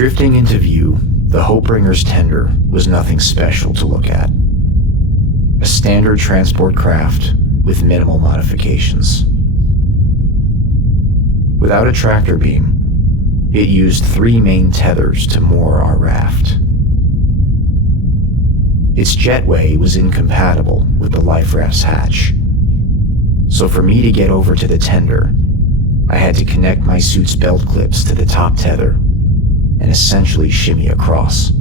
Drifting into view, the Hopebringer's tender was nothing special to look at. A standard transport craft with minimal modifications. Without a tractor beam, it used 3 main tethers to moor our raft. Its jetway was incompatible with the life raft's hatch, so for me to get over to the tender, I had to connect my suit's belt clips to the top tether and essentially shimmy across.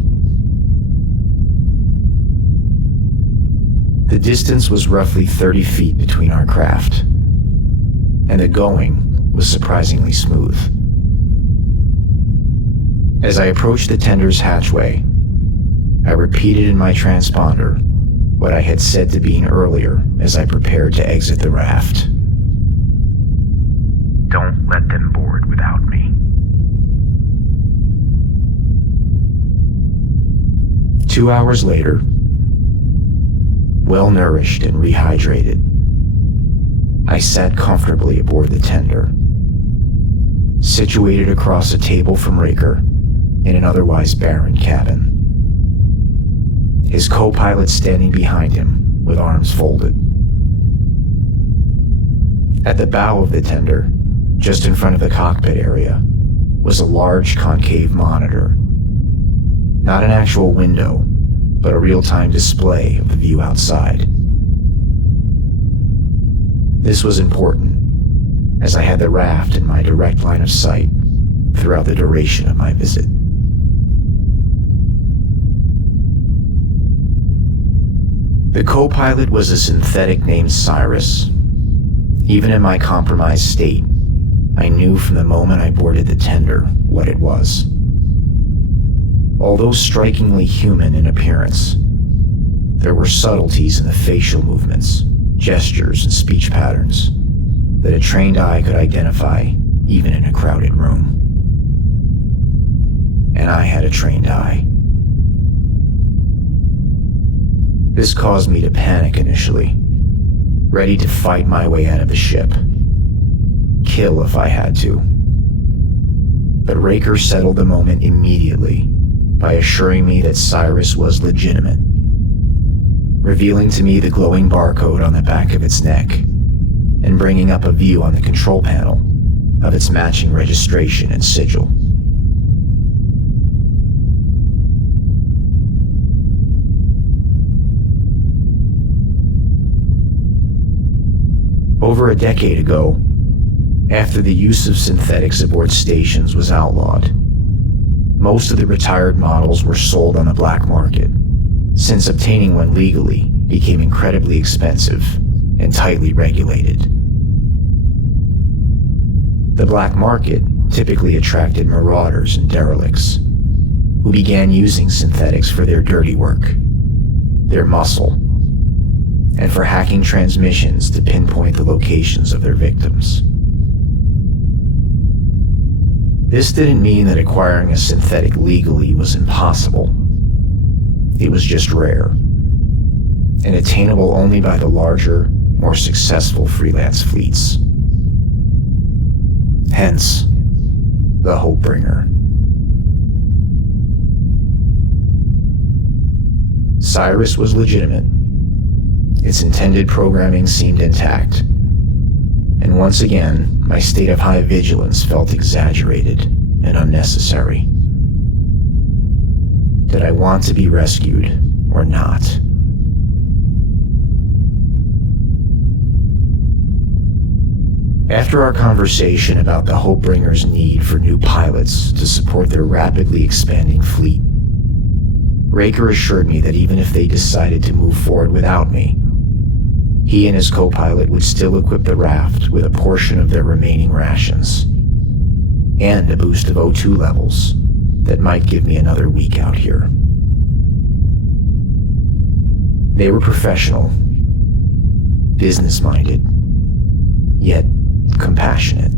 The distance was roughly 30 feet between our craft, and the going was surprisingly smooth. As I approached the tender's hatchway, I repeated in my transponder what I had said to Bean earlier as I prepared to exit the raft. Don't let them board without me. 2 hours later, well-nourished and rehydrated, I sat comfortably aboard the tender, situated across a table from Raker in an otherwise barren cabin. His co-pilot standing behind him with arms folded. At the bow of the tender, just in front of the cockpit area, was a large concave monitor. Not an actual window, but a real-time display of the view outside. This was important, as I had the raft in my direct line of sight throughout the duration of my visit. The co-pilot was a synthetic named Cyrus. Even in my compromised state, I knew from the moment I boarded the tender what it was. Although strikingly human in appearance, there were subtleties in the facial movements, gestures, and speech patterns that a trained eye could identify even in a crowded room. And I had a trained eye. This caused me to panic initially, ready to fight my way out of the ship. Kill if I had to. But Raker settled the moment immediately by assuring me that Cyrus was legitimate, revealing to me the glowing barcode on the back of its neck and bringing up a view on the control panel of its matching registration and sigil. Over a decade ago, after the use of synthetics aboard stations was outlawed, most of the retired models were sold on the black market, since obtaining one legally became incredibly expensive and tightly regulated. The black market typically attracted marauders and derelicts, who began using synthetics for their dirty work, their muscle, and for hacking transmissions to pinpoint the locations of their victims. This didn't mean that acquiring a synthetic legally was impossible. It was just rare, and attainable only by the larger, more successful freelance fleets. Hence, the Hopebringer. Cyrus was legitimate. Its intended programming seemed intact, and once again, my state of high vigilance felt exaggerated and unnecessary. Did I want to be rescued or not? After our conversation about the Hopebringer's need for new pilots to support their rapidly expanding fleet, Raker assured me that even if they decided to move forward without me, he and his co-pilot would still equip the raft with a portion of their remaining rations, and a boost of O2 levels that might give me another week out here. They were professional, business-minded, yet compassionate.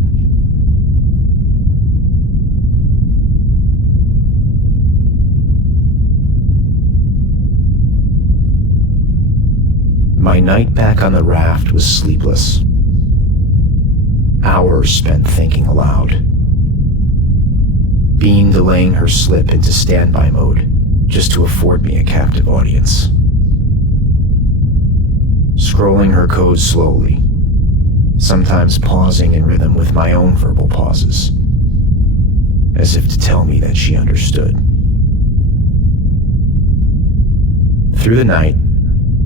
My night back on the raft was sleepless. Hours spent thinking aloud. Bean delaying her slip into standby mode just to afford me a captive audience. Scrolling her code slowly, sometimes pausing in rhythm with my own verbal pauses, as if to tell me that she understood. Through the night,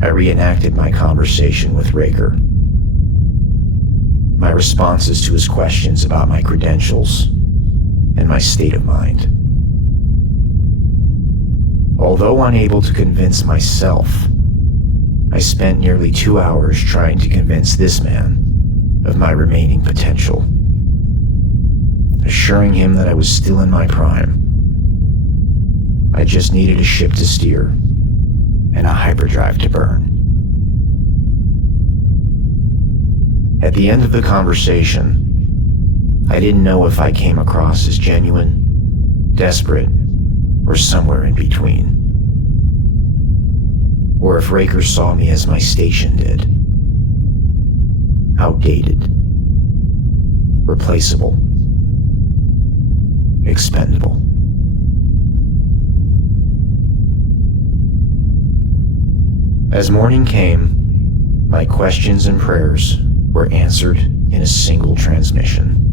I reenacted my conversation with Raker. My responses to his questions about my credentials and my state of mind. Although unable to convince myself, I spent nearly 2 hours trying to convince this man of my remaining potential, assuring him that I was still in my prime. I just needed a ship to steer and a hyperdrive to burn. At the end of the conversation, I didn't know if I came across as genuine, desperate, or somewhere in between. Or if Raker saw me as my station did. Outdated. Replaceable. Expendable. As morning came, my questions and prayers were answered in a single transmission.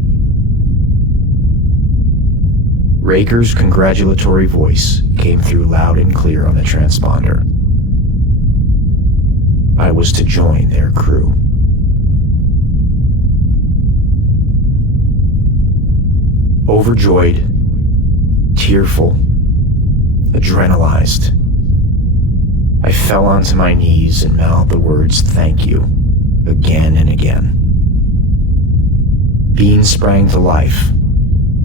Raker's congratulatory voice came through loud and clear on the transponder. I was to join their crew. Overjoyed, tearful, adrenalized, I fell onto my knees and mouthed the words "thank you" again and again. Bean sprang to life,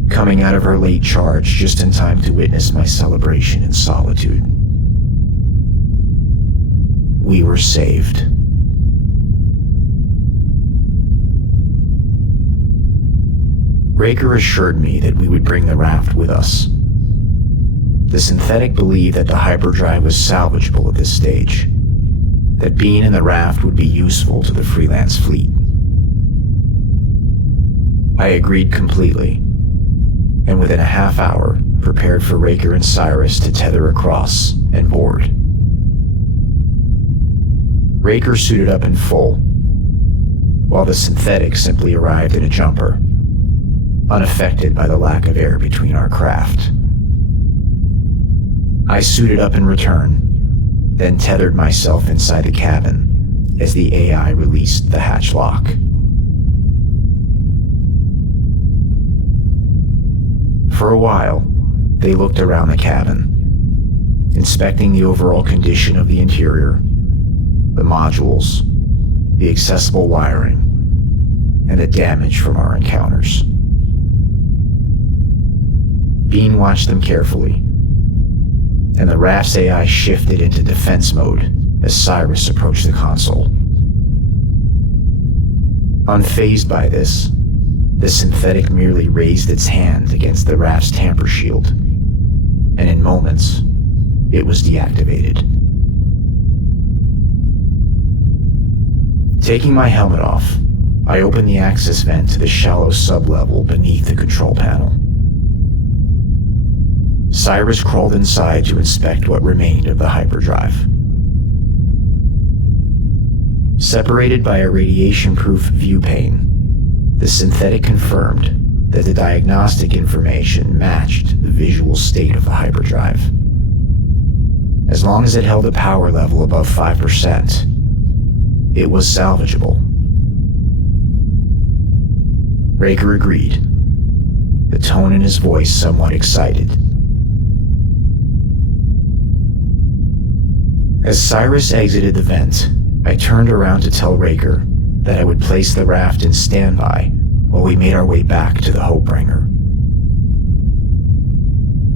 coming out of her late charge just in time to witness my celebration in solitude. We were saved. Raker assured me that we would bring the raft with us. The synthetic believed that the hyperdrive was salvageable at this stage, that Bean and the raft would be useful to the freelance fleet. I agreed completely, and within a half hour prepared for Raker and Cyrus to tether across and board. Raker suited up in full, while the synthetic simply arrived in a jumper, unaffected by the lack of air between our craft. I suited up in return, then tethered myself inside the cabin as the AI released the hatch lock. For a while, they looked around the cabin, inspecting the overall condition of the interior, the modules, the accessible wiring, and the damage from our encounters. Bean watched them carefully, and the raft's AI shifted into defense mode as Cyrus approached the console. Unfazed by this, the synthetic merely raised its hand against the raft's tamper shield, and in moments, it was deactivated. Taking my helmet off, I opened the access vent to the shallow sublevel beneath the control panel. Cyrus crawled inside to inspect what remained of the hyperdrive. Separated by a radiation-proof view pane, the synthetic confirmed that the diagnostic information matched the visual state of the hyperdrive. As long as it held a power level above 5%, it was salvageable. Raker agreed, the tone in his voice somewhat excited. As Cyrus exited the vent, I turned around to tell Raker that I would place the raft in standby while we made our way back to the Hopebringer.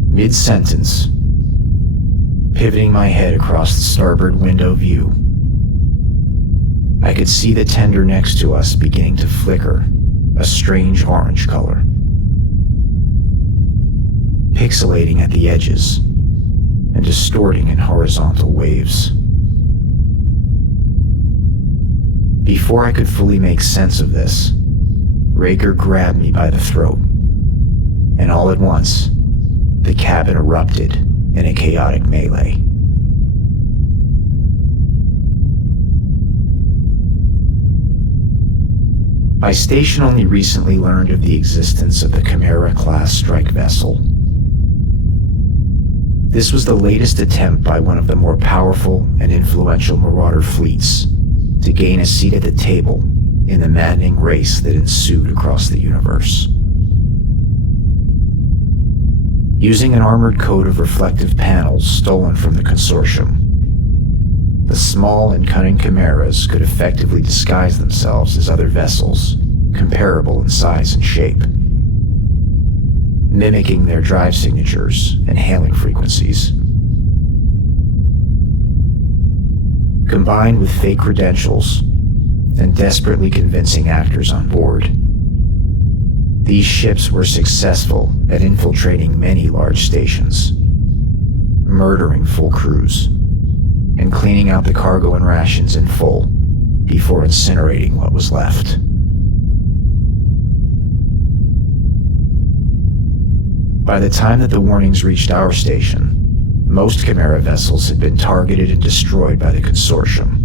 Mid-sentence, pivoting my head across the starboard window view, I could see the tender next to us beginning to flicker a strange orange color, pixelating at the edges and distorting in horizontal waves. Before I could fully make sense of this, Raker grabbed me by the throat, and all at once, the cabin erupted in a chaotic melee. My station only recently learned of the existence of the CHIMAERA-class strike vessel. This was the latest attempt by one of the more powerful and influential Marauder fleets to gain a seat at the table in the maddening race that ensued across the universe. Using an armored coat of reflective panels stolen from the consortium, the small and cunning chimeras could effectively disguise themselves as other vessels, comparable in size and shape, mimicking their drive signatures and hailing frequencies. Combined with fake credentials and desperately convincing actors on board, these ships were successful at infiltrating many large stations, murdering full crews, and cleaning out the cargo and rations in full before incinerating what was left. By the time that the warnings reached our station, most CHIMAERA vessels had been targeted and destroyed by the consortium.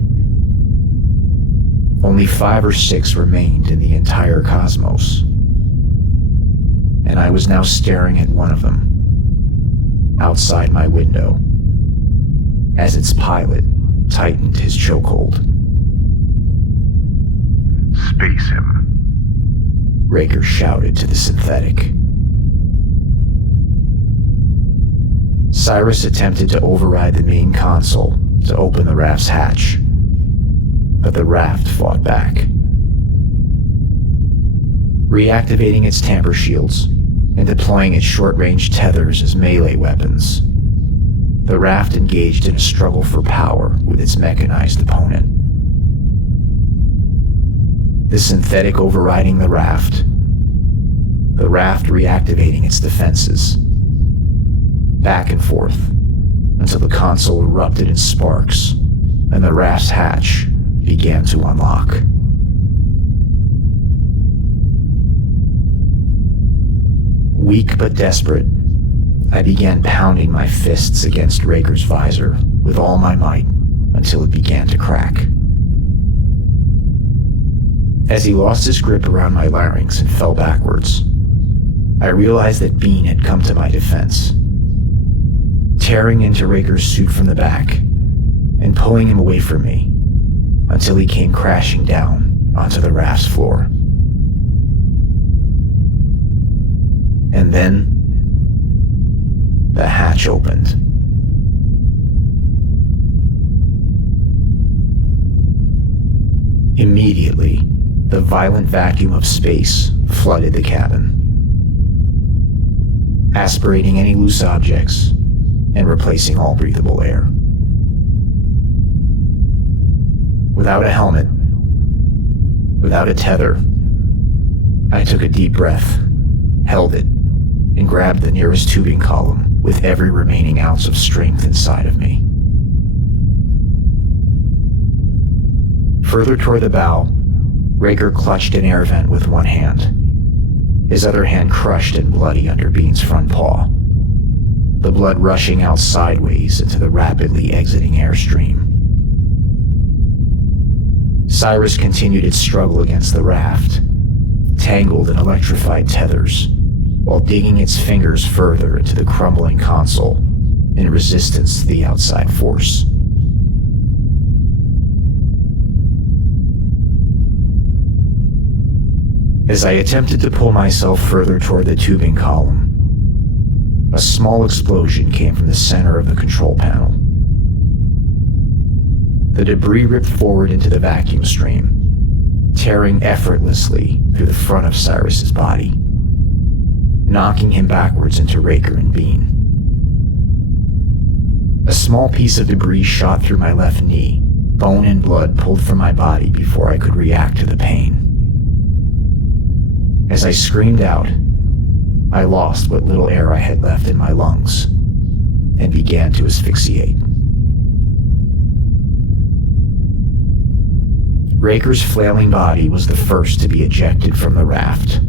Only 5 or 6 remained in the entire cosmos, and I was now staring at one of them, outside my window, as its pilot tightened his chokehold. Space him, Raker shouted to the synthetic. Cyrus attempted to override the main console to open the raft's hatch, but the raft fought back. Reactivating its tamper shields and deploying its short-range tethers as melee weapons, the raft engaged in a struggle for power with its mechanized opponent. The synthetic overriding the raft reactivating its defenses, back and forth until the console erupted in sparks and the raft's hatch began to unlock. Weak but desperate, I began pounding my fists against Raker's visor with all my might until it began to crack. As he lost his grip around my larynx and fell backwards, I realized that Bean had come to my defense, tearing into Raker's suit from the back and pulling him away from me until he came crashing down onto the raft's floor. And then the hatch opened. Immediately, the violent vacuum of space flooded the cabin, aspirating any loose objects and replacing all breathable air. Without a helmet, without a tether, I took a deep breath, held it, and grabbed the nearest tubing column with every remaining ounce of strength inside of me. Further toward the bow, Raker clutched an air vent with one hand, his other hand crushed and bloody under Bean's front paw, the blood rushing out sideways into the rapidly exiting airstream. Cyrus continued its struggle against the raft, tangled in electrified tethers, while digging its fingers further into the crumbling console in resistance to the outside force. As I attempted to pull myself further toward the tubing column, a small explosion came from the center of the control panel. The debris ripped forward into the vacuum stream, tearing effortlessly through the front of Cyrus's body, knocking him backwards into Raker and Bean. A small piece of debris shot through my left knee, bone and blood pulled from my body before I could react to the pain. As I screamed out, I lost what little air I had left in my lungs and began to asphyxiate. Raker's flailing body was the first to be ejected from the raft.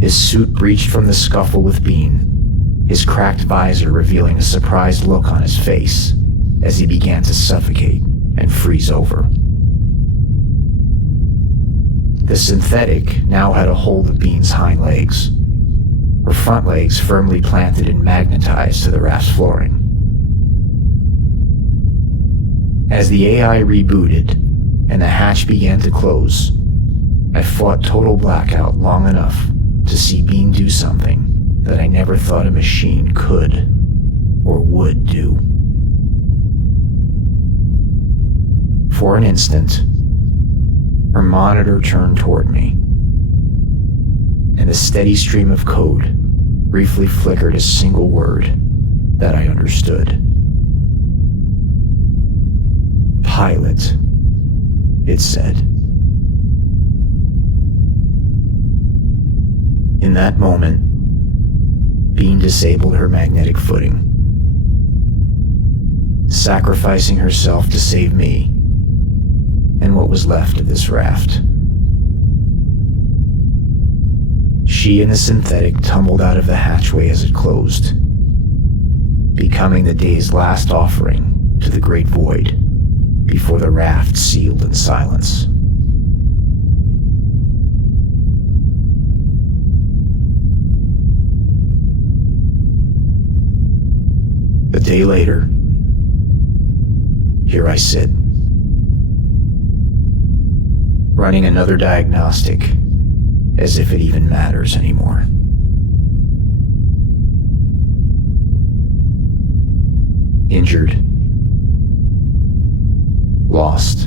His suit breached from the scuffle with Bean, his cracked visor revealing a surprised look on his face as he began to suffocate and freeze over. The synthetic now had a hold of Bean's hind legs, her front legs firmly planted and magnetized to the raft's flooring. As the AI rebooted and the hatch began to close, I fought total blackout long enough to see Bean do something that I never thought a machine could or would do. For an instant, her monitor turned toward me, and the steady stream of code briefly flickered a single word that I understood. Pilot, it said. In that moment, Bean disabled her magnetic footing, sacrificing herself to save me and what was left of this raft. She and the synthetic tumbled out of the hatchway as it closed, becoming the day's last offering to the great void before the raft sealed in silence. A day later, here I sit, running another diagnostic as if it even matters anymore. Injured, lost,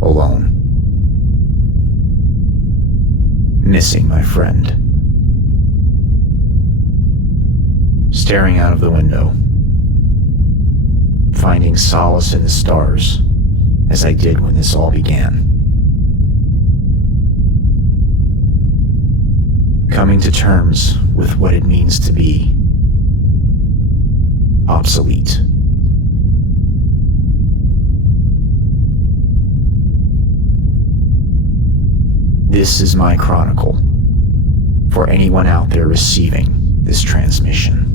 alone, missing my friend. Staring out of the window, finding solace in the stars as I did when this all began. Coming to terms with what it means to be obsolete. This is my chronicle for anyone out there receiving this transmission.